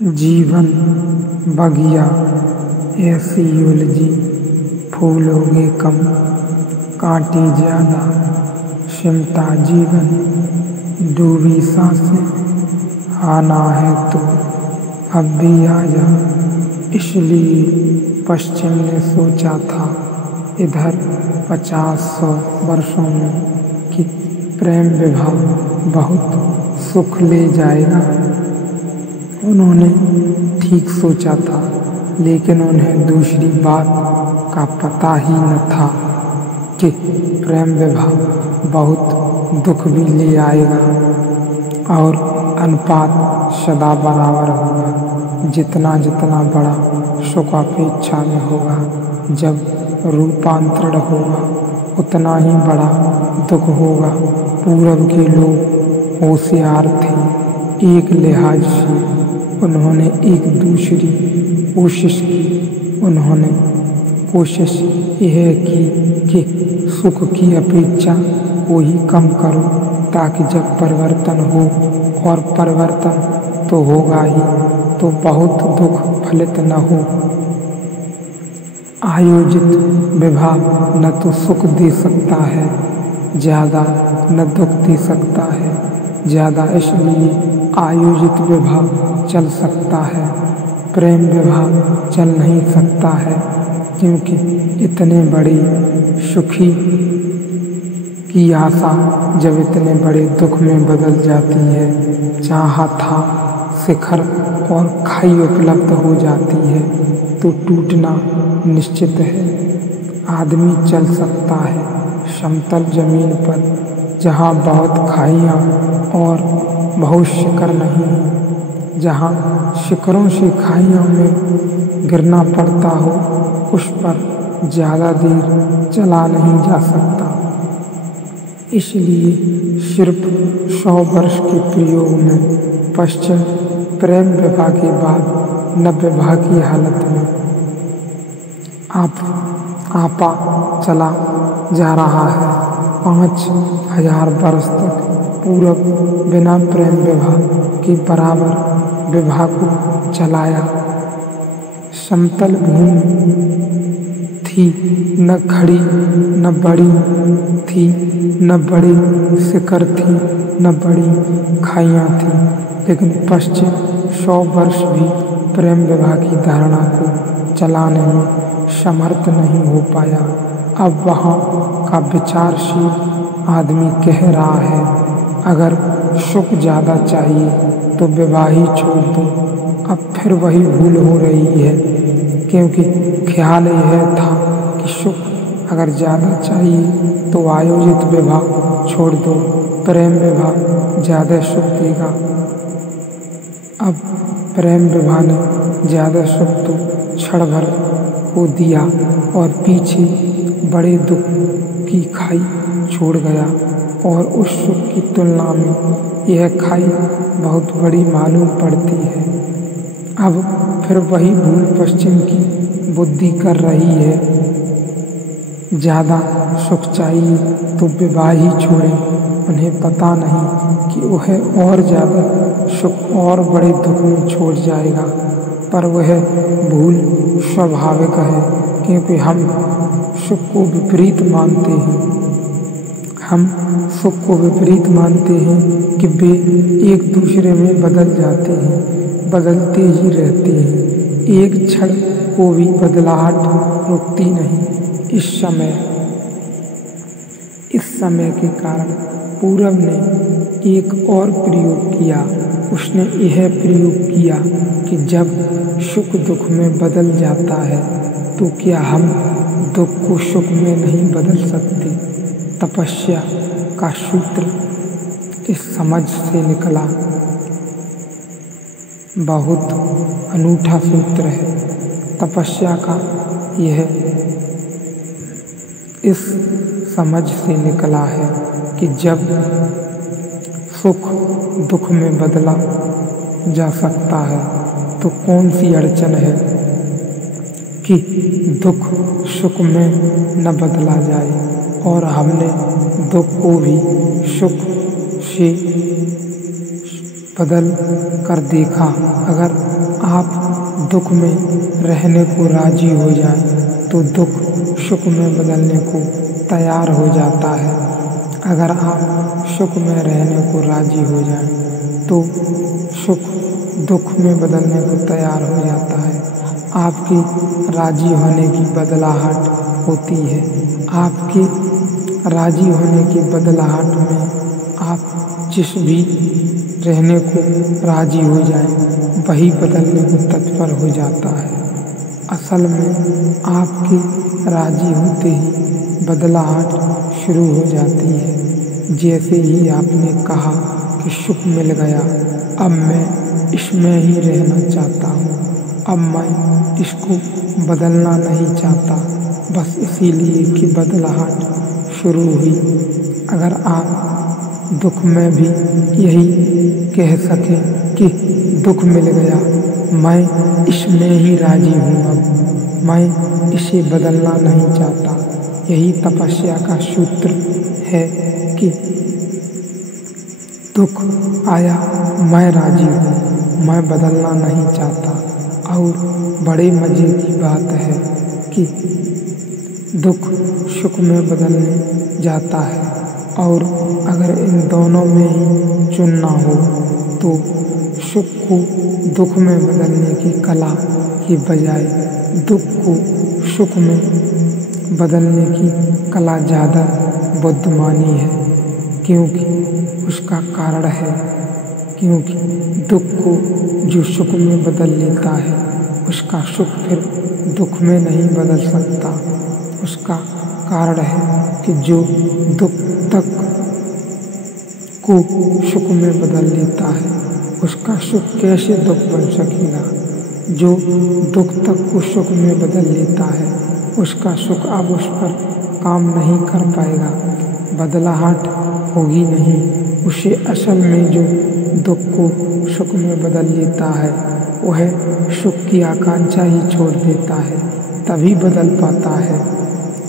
जीवन बगिया ऐसी उलझी, फूलोगे कम कांटे ज्यादा, सिमटा जीवन डूबी सांसें। आना है तो अब भी आजा, इसलिए पश्चिम ने सोचा था इधर 50-100 वर्षों में कि प्रेम विवाह बहुत सुख ले जाएगा। उन्होंने ठीक सोचा था, लेकिन उन्हें दूसरी बात का पता ही न था कि प्रेम विवाह बहुत दुख भी ले आएगा और अनुपात सदा बराबर होगा। जितना जितना बड़ा सुख अपेक्षा में होगा, जब रूपांतरण होगा उतना ही बड़ा दुख होगा। पूरब के लोग होशियार थे। एक लिहाज से उन्होंने एक दूसरी कोशिश की। उन्होंने कोशिश यह की कि सुख की अपेक्षा को ही कम करो, ताकि जब परिवर्तन हो, और परिवर्तन तो होगा ही, तो बहुत दुख फलित न हो। आयोजित विवाह न तो सुख दे सकता है ज़्यादा, न दुख दे सकता है ज़्यादा। इसलिए आयोजित विवाह चल सकता है, प्रेम विवाह चल नहीं सकता है, क्योंकि इतने बड़े सुखी की आशा जब इतने बड़े दुख में बदल जाती है, चाहा था शिखर और खाई उपलब्ध हो जाती है, तो टूटना निश्चित है। आदमी चल सकता है समतल जमीन पर, जहाँ बहुत खाइयाँ और बहुत शिखर नहीं, जहाँ शिखरों से खाइयों में गिरना पड़ता हो, उस पर ज़्यादा देर चला नहीं जा सकता। इसलिए सिर्फ 100 वर्ष के प्रयोग में पश्चिम प्रेम विवाह के बाद नवविवाह की हालत में आपा चला जा रहा है। 5000 वर्ष तक पूरब बिना प्रेम विवाह के बराबर विवाह को चलाया। समतल भूमि थी, न खड़ी न बड़ी थी, न बड़ी शिखर थी, न बड़ी खाइयाँ थी, लेकिन पश्चिम 100 वर्ष भी प्रेम विवाह की धारणा को चलाने में समर्थ नहीं हो पाया। अब वहाँ का विचारशील आदमी कह रहा है, अगर सुख ज़्यादा चाहिए तो विवाह ही छोड़ दो। अब फिर वही भूल हो रही है, क्योंकि ख्याल यह था कि सुख अगर ज़्यादा चाहिए तो आयोजित विवाह छोड़ दो, प्रेम विवाह ज़्यादा सुख देगा। अब प्रेम विवाह ने ज़्यादा सुख तो क्षण भर को दिया और पीछे बड़े दुख की खाई छोड़ गया, और उस सुख की तुलना में यह खाई बहुत बड़ी मालूम पड़ती है। अब फिर वही भूल पश्चिम की बुद्धि कर रही है। ज़्यादा सुख चाहिए तो विवाह ही छोड़ें। उन्हें पता नहीं कि वह और ज़्यादा सुख और बड़े दुख में छोड़ जाएगा, पर वह भूल स्वाभाविक है, क्योंकि हम सुख को विपरीत मानते हैं। हम सुख को विपरीत मानते हैं कि वे एक दूसरे में बदल जाते हैं, बदलते ही रहते हैं। एक क्षण को भी बदलाहट रुकती नहीं। इस समय के कारण पूरब ने एक और प्रयोग किया। उसने यह प्रयोग किया कि जब सुख दुख में बदल जाता है, तो क्या हम दुख को सुख में नहीं बदल सकते? तपस्या का सूत्र इस समझ से निकला। बहुत अनूठा सूत्र है तपस्या का। यह इस समझ से निकला है कि जब सुख दुख में बदला जा सकता है, तो कौन सी अड़चन है कि दुख सुख में न बदला जाए। और हमने दुख को भी सुख से बदल कर देखा। अगर आप दुख में रहने को राजी हो जाएं तो दुख सुख में बदलने को तैयार हो जाता है। अगर आप सुख में रहने को राजी हो जाएं तो सुख दुख में बदलने को तैयार हो जाता है। आपकी राजी होने की बदलाहट होती है। आपकी राजी होने की बदलाहट में आप जिस भी रहने को राजी हो जाएं वही बदलने को तत्पर हो जाता है। असल में आपकी राजी होते ही बदलाहट शुरू हो जाती है। जैसे ही आपने कहा कि सुख मिल गया, अब मैं इसमें ही रहना चाहता हूँ, अब मैं इसको बदलना नहीं चाहता, बस इसीलिए कि बदलाहट शुरू हुई। अगर आप दुख में भी यही कह सकें कि दुख मिल गया, मैं इसमें ही राजी हूँ, अब मैं इसे बदलना नहीं चाहता, यही तपस्या का सूत्र है कि दुख आया मैं राजी हूँ, मैं बदलना नहीं चाहता। और बड़े मज़े की बात है कि दुख सुख में बदलने जाता है। और अगर इन दोनों में ही चुनना हो तो सुख को दुख में बदलने की कला की बजाय दुख को सुख में बदलने की कला ज़्यादा बुद्धिमानी है। क्योंकि उसका कारण है क्योंकि दुख को जो सुख में बदल लेता है उसका सुख फिर दुख में नहीं बदल सकता। उसका कारण है कि जो दुख तक को सुख में बदल लेता है उसका सुख कैसे दुख बन सकेगा। जो दुख तक को सुख में बदल लेता है उसका सुख अब उस पर काम नहीं कर पाएगा, बदलाहट होगी नहीं। उसे असल में जो दुख को सुख में बदल लेता है वह सुख की आकांक्षा ही छोड़ देता है, तभी बदल पाता है।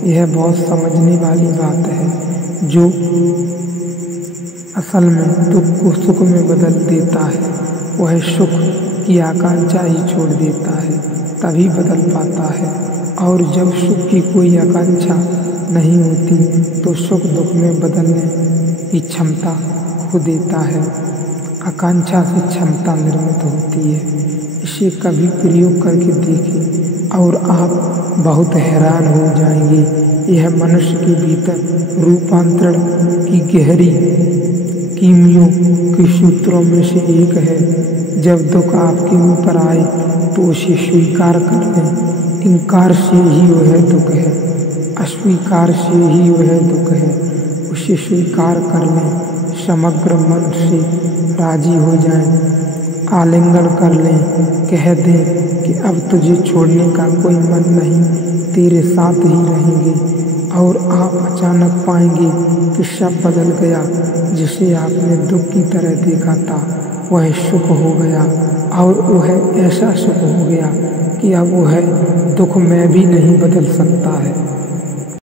यह बहुत समझने वाली बात है। जो असल में दुख को सुख में बदल देता है वह सुख की आकांक्षा ही छोड़ देता है, तभी बदल पाता है। और जब सुख की कोई आकांक्षा नहीं होती तो सुख दुख में बदलने की क्षमता खो देता है। आकांक्षा से क्षमता निर्मित होती है। इसे कभी प्रयोग करके देखें और आप बहुत हैरान हो जाएंगे। यह मनुष्य के भीतर रूपांतरण की गहरी कीमियों के सूत्रों में से एक है। जब दुख आपके ऊपर आए तो उसे स्वीकार कर लें। इनकार से ही वह दुख है, अस्वीकार से ही वह दुख है। उसे स्वीकार कर लें, समग्र मन से राजी हो जाएं, आलिंगन कर लें, कह दें कि अब तुझे छोड़ने का कोई मन नहीं, तेरे साथ ही रहेंगे। और आप अचानक पाएंगे कि सब बदल गया। जिसे आपने दुख की तरह देखा था वह सुख हो गया और वह ऐसा सुख हो गया कि अब वह दुख में भी नहीं बदल सकता है।